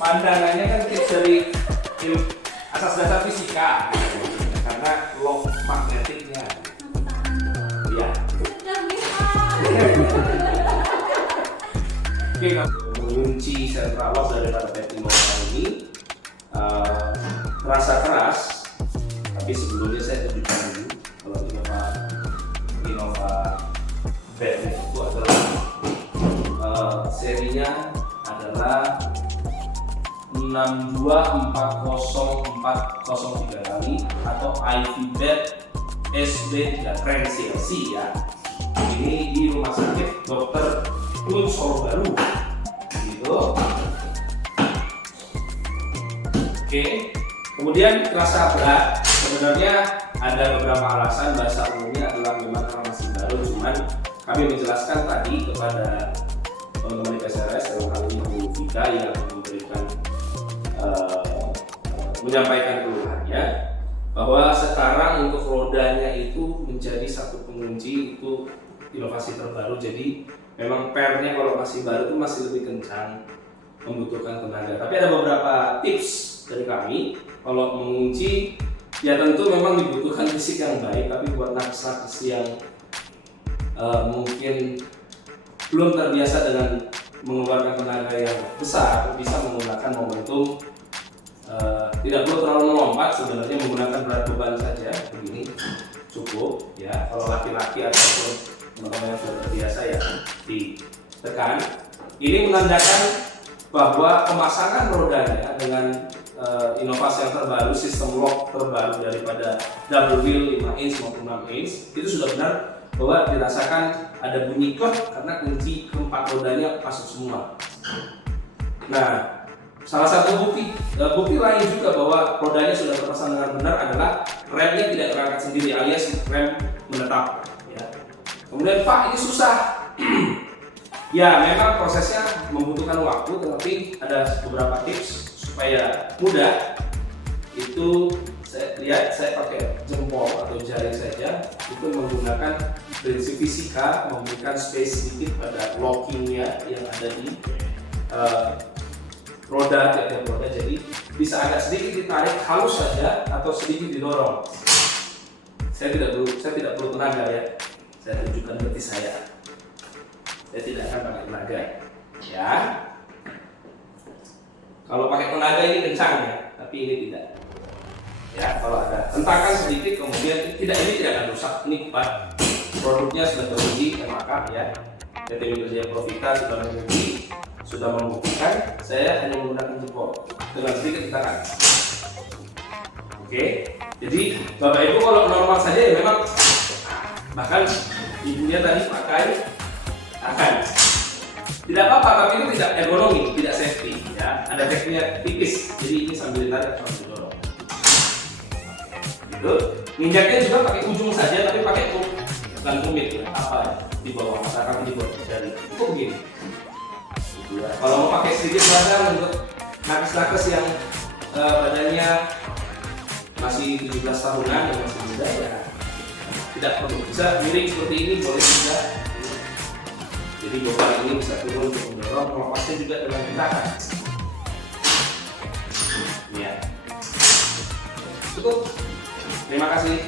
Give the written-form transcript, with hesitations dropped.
pandangannya kan tips dari asas dasar fisika, karena law magnetiknya. Ya. Oke, mengunci central lock daripada petting ini terasa keras, tapi sebelumnya saya tunjukkan dulu kalau Innova bed itu adalah serinya adalah 6240403 kali atau IV bed SB 3 CLC ya. Ini di rumah sakit Dr. Kun Solo Baru gitu. Oke, kemudian terasa berat. Sebenarnya ada beberapa alasan, bahasa umumnya adalah memang karena masih baru, cuman kami menjelaskan tadi kepada teman-teman di PSRS dalam hal ini Bu Vika yang memberikan menyampaikan keluhannya bahwa sekarang untuk rodanya itu menjadi satu pengunci, itu inovasi terbaru. Jadi memang pernya kalau masih baru itu masih lebih kencang, membutuhkan tenaga. Tapi ada beberapa tips dari kami kalau mengunci, ya tentu memang dibutuhkan fisik yang baik, tapi buat nakes-nakes yang mungkin belum terbiasa dengan mengeluarkan tenaga yang besar, bisa menggunakan momentum. Tidak perlu terlalu melompat, sebenarnya menggunakan berat beban saja begini cukup ya. Kalau laki-laki ataupun teman-teman yang sudah terbiasa ya ditekan. Ini menandakan bahwa pemasangan rodanya dengan inovasi yang terbaru, sistem lock terbaru daripada double wheel 5 inch maupun 6 inch itu sudah benar bahwa dirasakan ada bunyi klek karena kunci keempat rodanya masuk semua. Nah, salah satu bukti lain juga bahwa rodanya sudah terpasang dengan benar adalah remnya tidak terangkat sendiri alias rem menetap. Ya. Kemudian Pak, ini susah. Ya, memang prosesnya membutuhkan waktu, tetapi ada beberapa tips supaya mudah. Itu saya lihat, saya pakai jempol atau jari saja, itu menggunakan prinsip fisika, memberikan space sedikit pada lockingnya yang ada di roda, tiap roda, jadi bisa agak sedikit ditarik halus saja atau sedikit didorong. Saya tidak perlu tenaga ya, saya tunjukkan betis saya tidak akan pakai tenaga ya. Kalau pakai tenaga ini kencang ya, tapi ini tidak ya. Kalau ada hentakan sedikit kemudian ini tidak akan rusak, ini kuat, produknya sudah teruji maka ya. PT Mitra Profita sudah membuktikan. Saya hanya menggunakan jempol dengan sedikit tekan. Oke, jadi Bapak Ibu kalau normal saja ya memang, bahkan ibunya tadi pakai akan tidak apa-apa, tapi itu tidak ergonomi, tidak safety ya. Ada teksturnya tipis, jadi ini sambil ditarik sambil dorong. Gitu. Nginjaknya juga pakai ujung saja, tapi pakai bukan tumit ya, apa di bawah mata kaki di bawah jari. Itu begini. Ya, kalau mau pakai sedikit badan untuk nakes-nakes yang badannya masih 17 tahunan yang masih muda ya tidak perlu, bisa miring seperti ini boleh juga. Jadi beban ini bisa turun untuk mendorong, melepasnya juga dengan hentakan. Ya, cukup. Terima kasih.